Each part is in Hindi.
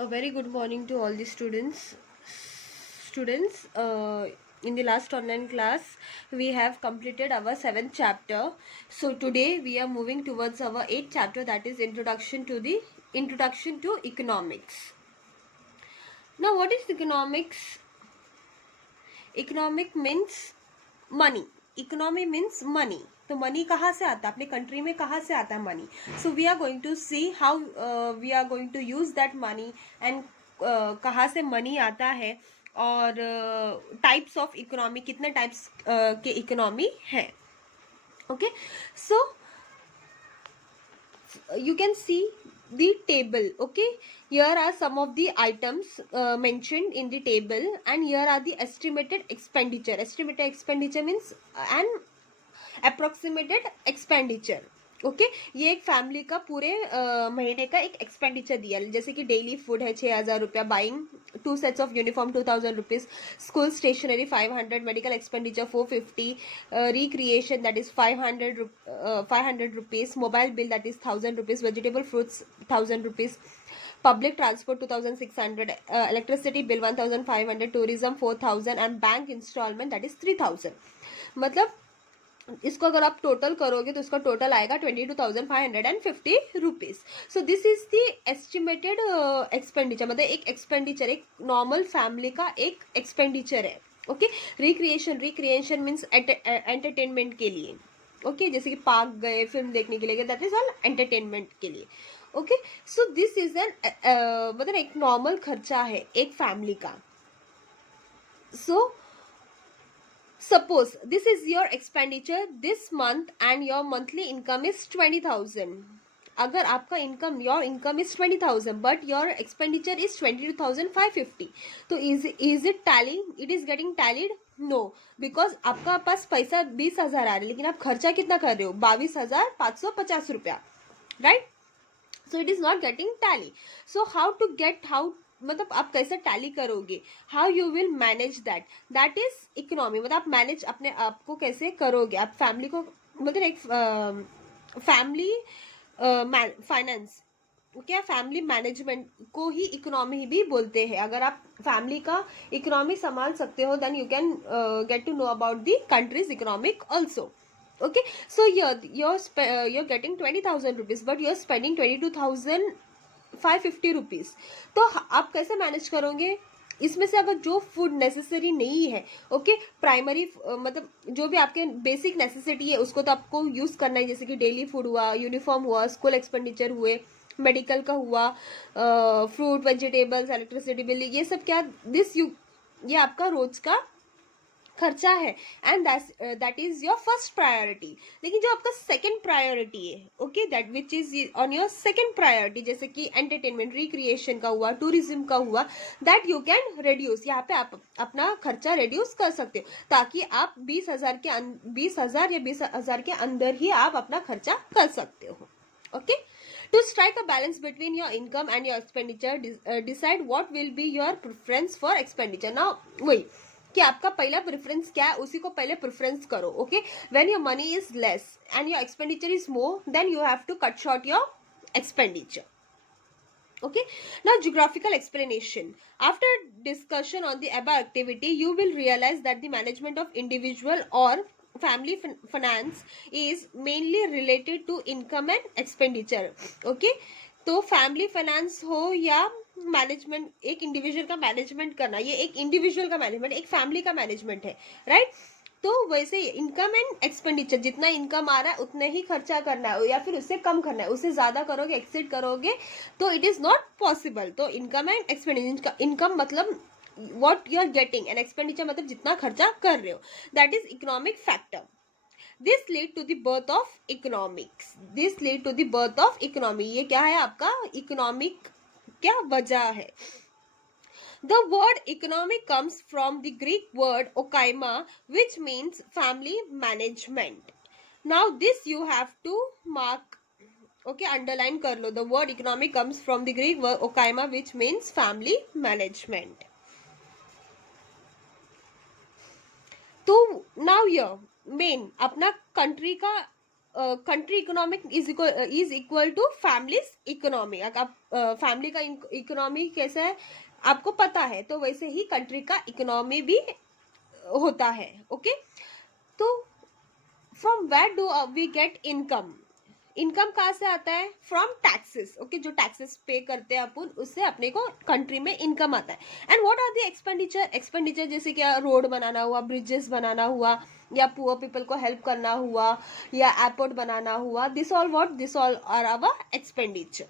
A very good morning to all the students. In the last online class, we have completed our 7th chapter. So today we are moving towards our 8th chapter, that is Introduction to Economics. Now, what is economics? Economic means money. Economy means money. तो मनी कहाँ से आता है, अपने कंट्री में कहाँ से आता है money. So we are going to see how we are going to use that money and कहाँ से मनी आता है और टाइप्स ऑफ इकोनॉमी, कितने टाइप्स के इकोनॉमी है. Okay, so you can see the table. Okay, here are some of the items mentioned in the table, and here are the estimated expenditure. Estimated expenditure means an approximated expenditure. Okay ये एक फैमिली का पूरे महीने का एक एक्सपेंडिचर दिया, जैसे कि डेली फूड है 6,000 रुपया, buying 2 sets of uniform 2,000 rupees, school stationery 500, medical expenditure 450, recreation that is 500 rupees, mobile bill that is 1,000 rupees, vegetable fruits 1,000 rupees, public transport 2,600, electricity bill 1,500, tourism 4,000 and bank installment that is 3,000. मतलब इसको अगर आप टोटल करोगे तो इसका टोटल आएगा 22,550 rupees. So this is the estimated expenditure, मतलब एक एक्सपेंडिचर, एक नॉर्मल फैमिली का एक एक्सपेंडिचर है. ओके, रिक्रिएशन मीन्स एंटरटेनमेंट के लिए. ओके, जैसे कि पार्क गए, फिल्म देखने के लिए गए, दैट इज ऑल एंटरटेनमेंट के लिए. Okay, so this is an मतलब एक नॉर्मल खर्चा है एक फैमिली का. सो suppose this is your expenditure this month and your monthly income is 20,000. अगर आपका income, your income is 20,000 but your expenditure is 22,550, तो is it tally? It is getting tallied? No, because आपका पास पैसा 20,000 आ रहा है लेकिन आप खर्चा कितना कर रहे हो, 22,550 रुपया, right? So it is not getting tally. So how मतलब आप कैसे टैली करोगे, how you will manage that is economy. मतलब आप मैनेज अपने आप को कैसे करोगे, आप फैमिली को, मतलब एक फैमिली फाइनेंस, क्या फैमिली मैनेजमेंट को ही इकोनॉमी भी बोलते हैं. अगर आप फैमिली का इकोनॉमी संभाल सकते हो then you can get to know about the country's economic also. Okay, so you're getting 20,000 rupees but you're spending 22,550 rupees. तो आप कैसे मैनेज करोगे? इसमें से अगर जो फूड नेसेसरी नहीं है, ओके, प्राइमरी मतलब जो भी आपके बेसिक नेसेसिटी है उसको तो आपको यूज करना है, जैसे कि डेली फूड हुआ, यूनिफॉर्म हुआ, स्कूल एक्सपेंडिचर हुए, मेडिकल का हुआ, फ्रूट वेजिटेबल्स, इलेक्ट्रिसिटी बिल, ये सब क्या ये आपका रोज का खर्चा है and that is your first priority. लेकिन जो आपका सेकंड प्रायोरिटी है, okay, that which is on your second priority, जैसे कि एंटरटेनमेंट, रिक्रिएशन का हुआ, टूरिज्म का हुआ, दैट यू कैन रिड्यूस. यहाँ पे आप अपना खर्चा रिड्यूस कर सकते हो ताकि आप 20,000 या 20,000 के अंदर ही आप अपना खर्चा कर सकते हो. Okay, to strike a balance between your income and your expenditure, decide what will be your preference for expenditure. now वही कि आपका पहला प्रेफरेंस क्या है, उसी को पहले प्रेफरेंस करो. Okay, when your money is less and your expenditure is more then you have to cut short your expenditure. Okay, now geographical explanation. After discussion on the above activity, you will realize that the management of individual or family finance is mainly related to income and expenditure. Okay, तो फैमिली फाइनेंस हो या मैनेजमेंट, एक इंडिविजुअल का मैनेजमेंट करना, ये एक इंडिविजुअल का मैनेजमेंट, एक फैमिली का मैनेजमेंट है, राइट? तो वैसे इनकम एंड एक्सपेंडिचर, जितना इनकम आ रहा है उतने ही खर्चा करना है या फिर उससे कम करना है. उससे ज्यादा करोगे, एक्सीड करोगे तो इट इज नॉट पॉसिबल. तो इनकम एंड एक्सपेंडिचर, इनकम मतलब what you are getting and expenditure मतलब जितना खर्चा कर रहे हो, that is economic factor. This lead to the birth of economics. This lead to the birth of economy. ये क्या है आपका इकोनॉमिक, क्या वजह है? The word economy comes from the Greek word okaima, which means family management. Now this you have to mark, okay, underline कर लो. The word economy comes from the Greek word okaima, which means family management. तो now here मेन अपना कंट्री का country economic is equal to family's economy. अगर आप फैमिली का इकोनॉमी कैसा है आपको पता है, तो वैसे ही कंट्री का इकोनॉमी भी होता है। ओके, तो from where do we get income? Income कहाँ से आता है? From taxes. ओके, जो टैक्सेस पे करते हैं अपन, उससे अपने को कंट्री में इनकम आता है। And what are the expenditure? Expenditure जैसे क्या, रोड बनाना हुआ, ब्रिजेस बनाना हुआ, या पुअर पीपल को हेल्प करना हुआ, या एयरपोर्ट बनाना हुआ, this all are our expenditure.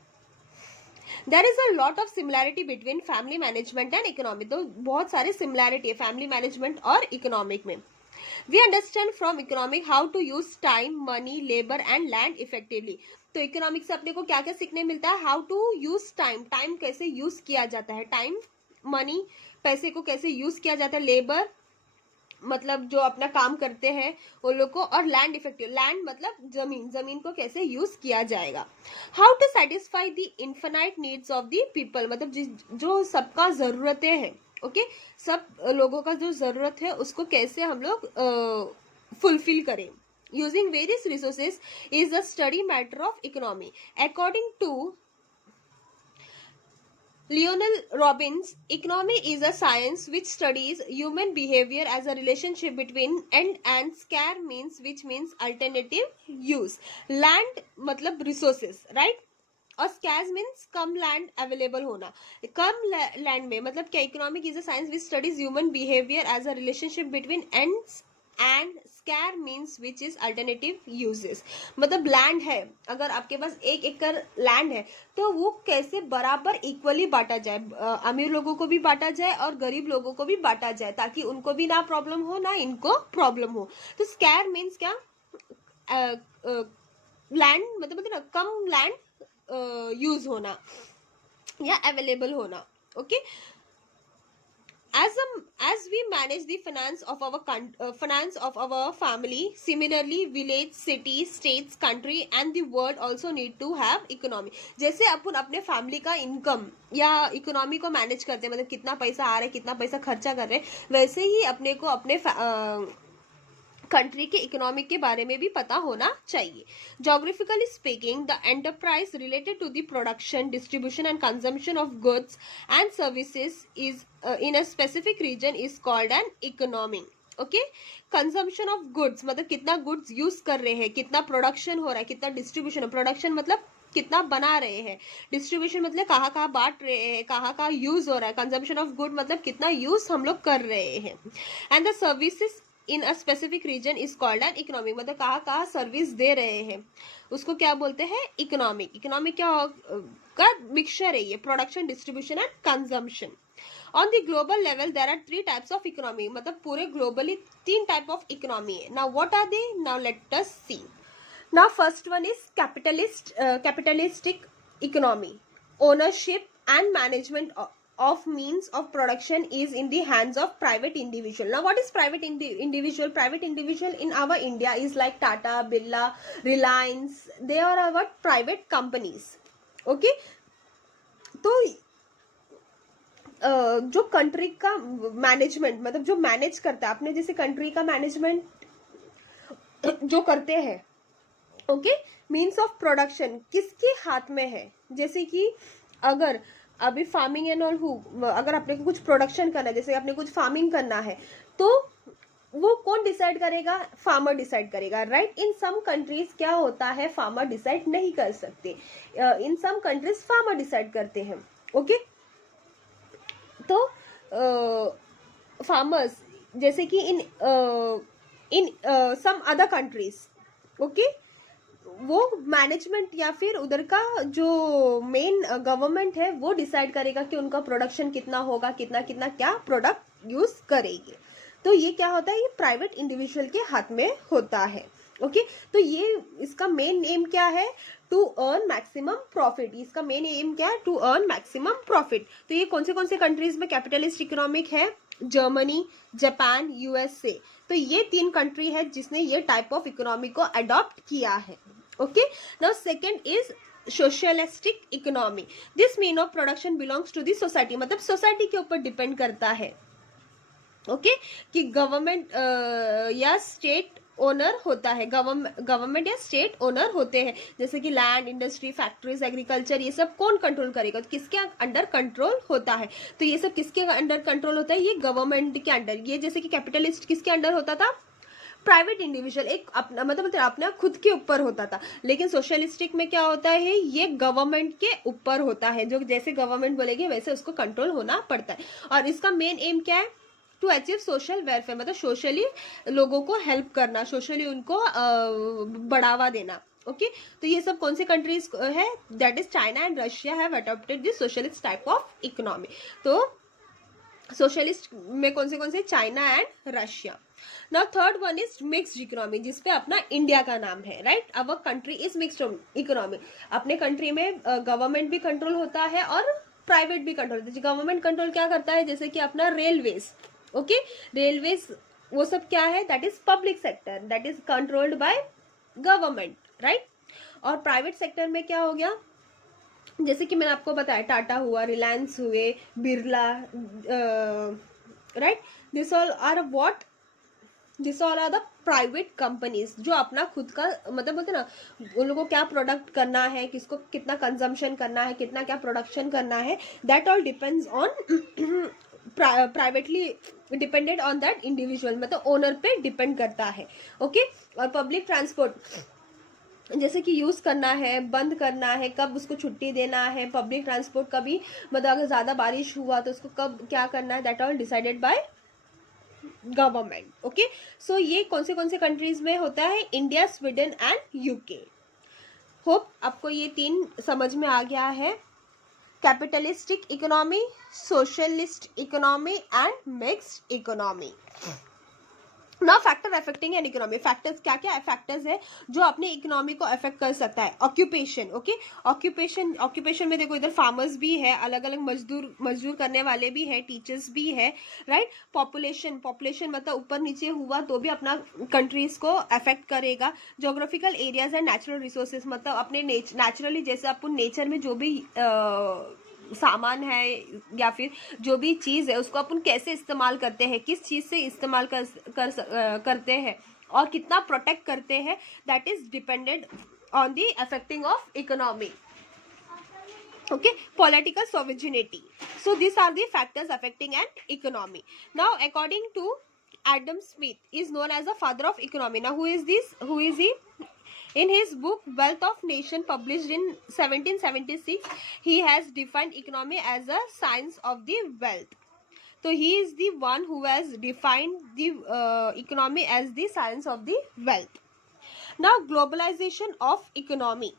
There is a lot of similarity between family management and economy. तो बहुत सारे सिमिलैरिटी है फैमिली मैनेजमेंट और इकोनॉमिक में। We understand from economic how to use time, money, labor and land effectively. तो इकोनॉमिक से अपने को क्या क्या सीखने मिलता है? How to use time, time कैसे यूज किया जाता है, टाइम, मनी, पैसे को कैसे यूज किया जाता है, लेबर मतलब जो अपना काम करते हैं वो लोग को, और लैंड इफेक्टिव, लैंड मतलब जमीन, जमीन को कैसे यूज किया जाएगा। How to satisfy the infinite needs of the people, मतलब जो सबका जरूरतें हैं, ओके, सब लोगों का जो जरूरत है उसको कैसे हम लोग फुलफिल करें। Using various resources is the study matter of economy. According to Lionel Robbins, economy is a science which studies human behavior as a relationship between end and scarce means, which means alternative use. Land मतलब resources, right? और स्कैर्स मीन्स कम लैंड अवेलेबल होना। कम लैंड में मतलब क्या? Economic is a science which studies human behaviour as a relationship between ends and scarce means which is alternative uses. मतलब लैंड है, अगर आपके पास 1 एकड़ लैंड है तो वो कैसे बराबर इक्वली बांटा जाए, अमीर लोगों को भी बांटा जाए और गरीब लोगों को भी बांटा जाए, ताकि उनको भी ना प्रॉब्लम हो ना इनको प्रॉब्लम हो। तो स्कैर मीन्स क्या? लैंड मतलब ना कम लैंड यूज होना या अवेलेबल होना। Okay, as we manage the finance of our family, similarly village, city, states, country and the world also need to have economy. जैसे अपन अपने फैमिली का इनकम या इकोनॉमी को मैनेज करते हैं, मतलब कितना पैसा आ रहा है, कितना पैसा खर्चा कर रहे हैं, वैसे ही अपने को अपने कंट्री के इकोनॉमिक के बारे में भी पता होना चाहिए। Geographically speaking, the enterprise related to the production, distribution and consumption of goods and services is in a specific region is called an economy. Okay, consumption of goods मतलब कितना गुड्स यूज कर रहे हैं, कितना प्रोडक्शन हो रहा है, कितना डिस्ट्रीब्यूशन। प्रोडक्शन मतलब कितना बना रहे हैं, डिस्ट्रीब्यूशन मतलब कहाँ कहाँ बांट रहे हैं, कहाँ कहाँ यूज हो रहा है, कंजम्पशन ऑफ गुड मतलब कितना यूज हम लोग कर रहे हैं। And the services in a specific region is called an economic, मतलब कहाँ कहाँ सर्विस दे रहे हैं उसको क्या बोलते हैं? इकोनॉमिक। इकोनॉमिक क्या का मिक्सचर है ये, production, distribution and consumption. On the global level there are 3 types of economy, मतलब पूरे ग्लोबली 3 टाइप ऑफ इकोनॉमी है। Now what are they? Now let us see. Now first one is capitalistic economy. Ownership and management of means of production is in the hands of private individual. Now what is private individual? Private individual in our India is like Tata, Birla, Reliance. They are our private companies. Okay, तो जो कंट्री का मैनेजमेंट मतलब जो मैनेज करता है अपने जैसे कंट्री का मैनेजमेंट जो करते हैं, ओके, मीन्स ऑफ प्रोडक्शन किसके हाथ में है? जैसे कि अगर अभी फार्मिंग एंड ऑल अगर आपने कुछ प्रोडक्शन करना है, जैसे आपने कुछ फार्मिंग करना है, तो वो कौन डिसाइड करेगा? फार्मर डिसाइड करेगा, राइट? इन सम कंट्रीज क्या होता है, फार्मर डिसाइड नहीं कर सकते, इन सम कंट्रीज फार्मर डिसाइड करते हैं। ओके, तो फार्मर्स जैसे कि इन सम अदर कंट्रीज, ओके, वो मैनेजमेंट या फिर उधर का जो मेन गवर्नमेंट है वो डिसाइड करेगा कि उनका प्रोडक्शन कितना होगा, कितना कितना क्या प्रोडक्ट यूज करेंगे। तो ये क्या होता है? ये प्राइवेट इंडिविजुअल के हाथ में होता है। ओके, तो ये इसका मेन एम क्या है? To earn maximum profit. इसका मेन एम क्या है? To earn maximum profit. तो ये कौन से कंट्रीज में कैपिटलिस्ट इकोनॉमिक है? Germany, Japan, USA. तो ये 3 कंट्री है जिसने ये टाइप ऑफ इकोनॉमी को अडॉप्ट किया है। Okay, now second is socialistic economy. This mean of production belongs to the society, मतलब सोसाइटी के ऊपर डिपेंड करता है। ओके, कि गवर्नमेंट या स्टेट ओनर होता है, गवर्नमेंट या स्टेट ओनर होते हैं, जैसे कि लैंड, इंडस्ट्री, फैक्ट्रीज, एग्रीकल्चर, ये सब कौन कंट्रोल करेगा, तो किसके अंडर कंट्रोल होता है, तो ये सब किसके अंडर कंट्रोल होता है, ये गवर्नमेंट के अंडर। ये जैसे कि कैपिटलिस्ट किसके अंडर होता था, प्राइवेट इंडिविजुअल, एक अपना मतलब अपना खुद के ऊपर होता था। लेकिन सोशलिस्टिक में क्या होता है, ये गवर्नमेंट के ऊपर होता है, जो जैसे गवर्नमेंट बोलेगी वैसे उसको कंट्रोल होना पड़ता है। और इसका मेन एम क्या है, टू अचीव सोशल वेलफेयर, मतलब सोशली लोगों को हेल्प करना, सोशली उनको बढ़ावा देना। ओके तो ये सब कौन सी कंट्रीज है, that is China and Russia have adopted this socialist type of economy. तो सोशलिस्ट में कौन से, China and Russia. Now third one is mixed economy, जिसपे अपना इंडिया का नाम है, right. Our country is mixed economy, अपने कंट्री में गवर्नमेंट भी कंट्रोल होता है और प्राइवेट भी कंट्रोल होता है। गवर्नमेंट कंट्रोल क्या करता है, जैसे कि अपना रेलवेज, ओके रेलवेज वो सब क्या है, that is public sector, that is controlled by government, right. और प्राइवेट सेक्टर में क्या हो गया, जैसे कि मैंने आपको बताया टाटा हुआ, रिलायंस हुए, Birla, right, this all are what, this all are the private companies, जो अपना खुद का मतलब बोलते ना, उन लोगों को क्या प्रोडक्ट करना है, किसको कितना कंजम्पशन करना है, कितना क्या प्रोडक्शन करना है, that all depends on privately depended on that individual, मतलब ओनर पे डिपेंड करता है। ओके और पब्लिक ट्रांसपोर्ट, जैसे कि यूज करना है, बंद करना है, कब उसको छुट्टी देना है, पब्लिक ट्रांसपोर्ट कभी मतलब अगर ज्यादा बारिश हुआ तो उसको कब क्या करना है, that all decided by government. Okay so ये कौन से कंट्रीज में होता है, India, Sweden and UK. Hope आपको ये तीन समझ में आ गया है, capitalistic economy, socialist economy and mixed economy. ना factor affecting an economy, factors क्या क्या फैक्टर्स है जो अपने इकोनॉमी को अफेक्ट कर सकता है। ऑक्यूपेशन, ओके ऑक्यूपेशन में देखो इधर फार्मर्स भी है, अलग अलग मजदूर करने वाले भी है, टीचर्स भी है, राइट। पॉपुलेशन मतलब ऊपर नीचे हुआ तो भी अपना कंट्रीज को अफेक्ट करेगा। Geographical areas and natural resources, मतलब अपने नेचुरली जैसे अपन नेचर में जो भी सामान है या फिर जो भी चीज है उसको अपन कैसे इस्तेमाल करते हैं, किस चीज से इस्तेमाल करते हैं और कितना प्रोटेक्ट करते हैं, that is depended on the affecting of economy. Okay, political sovereignty, so these are the factors affecting an economy. Now according to Adam Smith is known as the father of economy. Now who is he? In his book Wealth of Nation published in 1776, he has defined economy as a science of the wealth. So he is the one who has defined the economy as the science of the wealth. Now globalization of economy.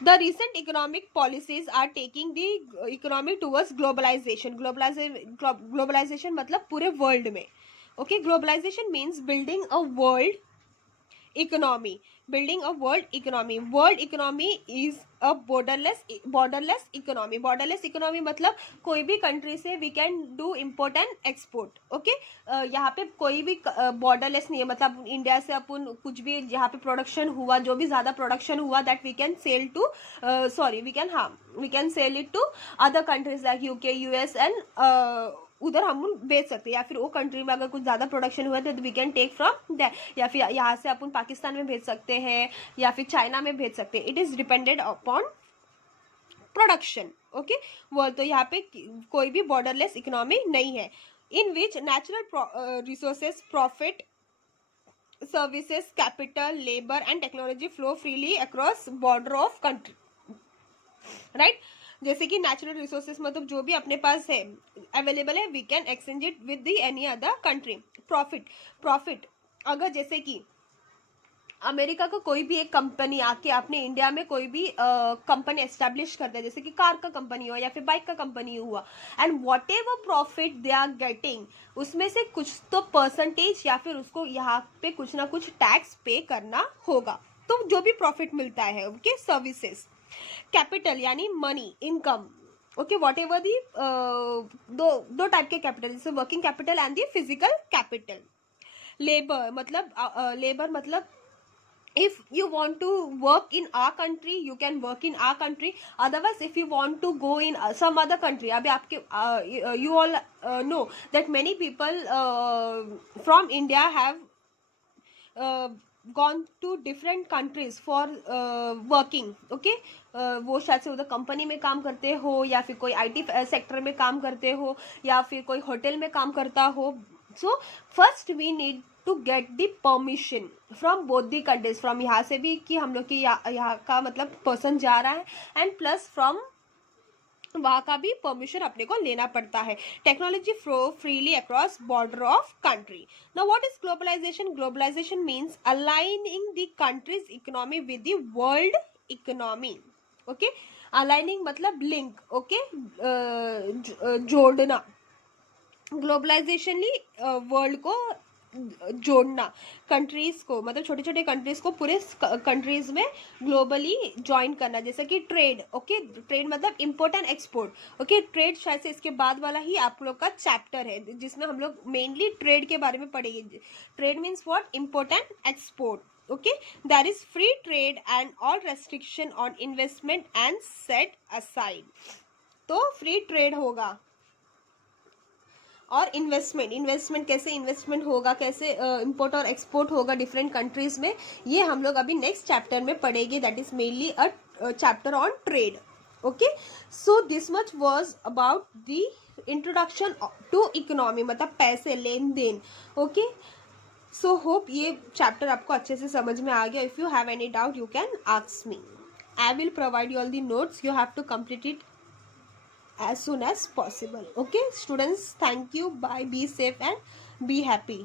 The recent economic policies are taking the economy towards globalization. Globalization मतलब पूरे वर्ल्ड में. Okay, globalization means building a world economy. World economy is a borderless economy. Borderless economy मतलब कोई भी कंट्री से we can do import and export. Okay, यहाँ पे कोई भी borderless नहीं है, मतलब इंडिया से अपन कुछ भी यहाँ पे प्रोडक्शन हुआ, जो भी ज्यादा प्रोडक्शन हुआ, that we can sell to we can sell it to other countries like UK, US and उधर हम बेच सकते हैं, या फिर वो कंट्री में अगर कुछ ज़्यादा प्रोडक्शन हुआ है तो we can take from that, या फिर यहाँ से अपन पाकिस्तान में भेज सकते हैं या फिर चाइना में भेज सकते हैं. It is depended upon production. Okay, वो तो यहाँ पे कोई भी बॉर्डरलेस इकोनॉमी नहीं है. In which natural resources, profit, services, capital, labour and technology flow freely across border of country. Right, जैसे कि नेचुरल रिसोर्सेज मतलब जो भी अपने पास है अवेलेबल है, we can exchange it with the any other country. Profit अगर जैसे कि अमेरिका का कोई भी एक कंपनी आके अपने इंडिया में कोई भी कंपनी एस्टेब्लिश करता है, जैसे कि कार का कंपनी हुआ या फिर बाइक का कंपनी हुआ, and whatever profit they are getting, उसमें से कुछ तो परसेंटेज या फिर उसको यहाँ पे कुछ ना कुछ टैक्स पे करना होगा. तो जो भी प्रॉफिट मिलता है, ओके, सर्विसेज. कैपिटल यानी money, income. Okay, whatever the दो टाइप के कैपिटल, जैसे working capital and the physical capital. Labour मतलब if you want to work in our country, you can work in our country. Otherwise, if you want to go in some other country, अभी आपके you all know that many people from India have gone to different countries for working, okay, वो शायद से उधर कंपनी में काम करते हो या फिर कोई आईटी सेक्टर में काम करते हो या फिर कोई होटल में काम करता हो. So first we need to get the permission from both the countries, from यहाँ से भी कि हम लोग की यहाँ का मतलब पर्सन जा रहा है, एंड प्लस फ्रॉम वहाँ का भी परमिशन अपने को लेना पड़ता है. Technology flow freely across border of country. Now what is globalization? Globalization means aligning the countries economy with the world economy. Okay, aligning मतलब लिंक, ओके, जोड़ना. ग्लोबलाइजेशनली वर्ल्ड को जोड़ना, कंट्रीज को, मतलब छोटे छोटे कंट्रीज को पूरे कंट्रीज में ग्लोबली ज्वाइन करना. जैसे कि ट्रेड, ओके, ट्रेड मतलब import and export. Okay, trade शायद से इसके बाद वाला ही आप लोग का चैप्टर है जिसमें हम लोग मेनली ट्रेड के बारे में पढ़ेंगे. Trade means what? Import and export. Okay, there is free trade and all restriction on investment and set aside. तो फ्री ट्रेड होगा. और इन्वेस्टमेंट कैसे इन्वेस्टमेंट होगा, कैसे इंपोर्ट और एक्सपोर्ट होगा डिफरेंट कंट्रीज में, ये हम लोग अभी नेक्स्ट चैप्टर में पढ़ेंगे. That is mainly a chapter on trade. Okay, so this much was about the introduction to economy, मतलब पैसे, लेन देन. ओके, सो होप ये चैप्टर आपको अच्छे से समझ में आ गया. If you have any doubt you can ask me. I will provide you all the notes. You have to complete it as soon as possible. Okay, students, thank you. Bye. Be safe and be happy.